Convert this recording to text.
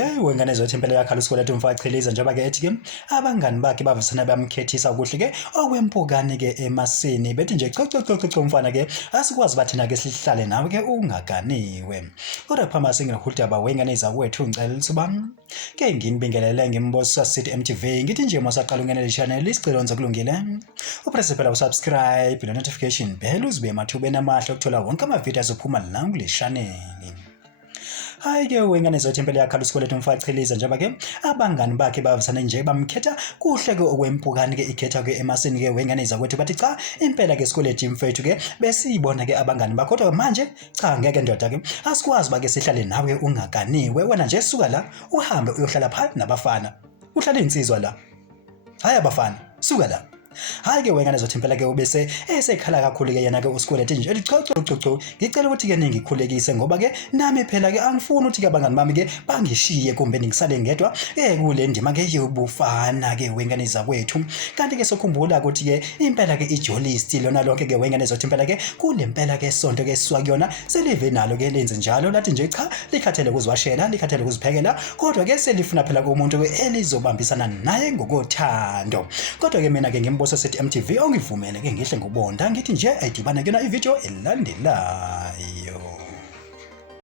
Wengane zothi impela yakhala uskweletu umfachiliza njengoba ke ethi ke abangani bakhe bavusana bamkhethisa ukuhle ke okwempukani ke emasini bethi nje cho mfana ke asikwazi bathina ke sihlale nawe ke ungaganiwe. Kodwa phama singehulta wengane zakwethu ngicela lisibam ke nginibingelele ngimbosa City MTV ngithi nje mosaqala ungenele channel isicelo ngizokulungile upress phela usubscribe le notification bell uzibe emathubeni amahle ukuthola wonke ama videos azophuma la kule channel. Hayi ke wengane zothi impela yakhala uskweletu umfachiliza njengoba ke abangani bakhe bavusana nje bamkhetha kuhle ke okwempukani ke ikhetha ke emasini ke wengane zakwethu bathi cha impela ke skweletu mfethu ke besiyibona ke abangani bakho kodwa manje cha ngeke ndoda ke asikwazi bake sihlale nawe ungaganiwe wena nje suka la uhambe uyohlala phansi nabafana uhlala insizwa la hayi abafana suka la. Hayi ke wengane zothi impela ke ubese esekhala kakhulu ke yena ke uskweletu nje ethi cho ngicela ukuthi ke ningikhulekise ngoba ke nami phela ke angifuni ukuthi ke abangani bami ke bangishiye kumbe ngisale ngedwa kule ndima ke yobufana ke wengane zakwethu kanti ke sokhumbula ukuthi ke impela ke ijolisi lona lonke ke wengane zothi impela ke kule mpela ke sonto ke swa kuyona selive nalo ke lenze njalo lathi nje cha likhathele ukuzwashela likhathele ukuziphekela kodwa ke selifuna phela kumuntu ke elizobambisana naye ngokothando kodwa ke mina ke ngimbosa City MTV ongivumele ke ngihle ngobonda ngithi nje ayidibana kena ivideo elandelayo.